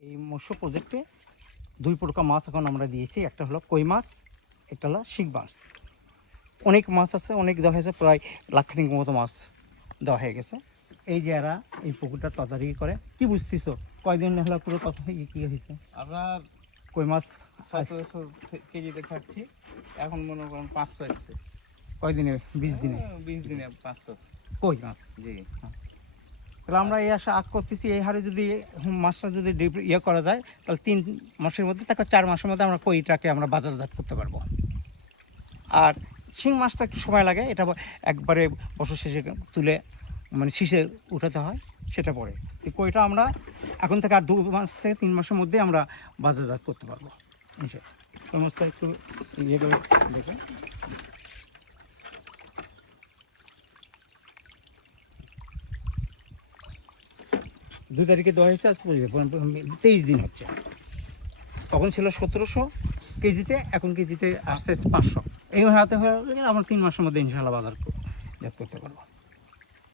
এই মৎস্য প্রজেক্টে দুই প্রকার মাছ এখন আমরা দিয়েছি। একটা হলো কই মাছ একটা হলো শিং মাছ। অনেক মাছ আছে অনেক দেওয়া হয়েছে প্রায় লাখখানিক মতো মাছ দেওয়া হয়ে গেছে। এই যে এরা এই পুকুরটা তদারকি করে কি বুঝতেছ? কয়দিন হলো পুরো কত হয়ে- কি হয়েছে? আমরা কই মাছ সতেরোশো কেজিতে খাচ্ছি এখন মনে করেন পাঁচশো এসছে। কয়দিনে? বিশ দিনে? বিশ দিনে পাঁচশো। কই মাছ? জি। তাহলে আমরা এই আশা আগ করতেছি, এই হারে যদি মাছটা যদি ইয়ে করা যায়, তাহলে তিন মাসের মধ্যে, তাকে চার মাসের মধ্যে আমরা কইটাকে আমরা বাজারজাত করতে পারব। আর শিং মাছটা একটু সময় লাগে, এটা একবারে বছর শেষে তুলে মানে শীষে উঠাতে হয়, সেটা পরে। কইটা আমরা এখন থেকে আর দু মাস থেকে তিন মাসের মধ্যে আমরা বাজারজাত করতে পারব। সমস্ত একটু ইয়ে করে দেখে। দু তারিখে দেওয়া হয়েছে আজ তেইশ দিন হচ্ছে। তখন ছিল সতেরোশো কেজিতে, এখন কেজিতে আসছে পাঁচশো। এই হাতে হয়ে আমার তিন মাসের মধ্যে ইনশাল্লাহ বাজার করতে পারব।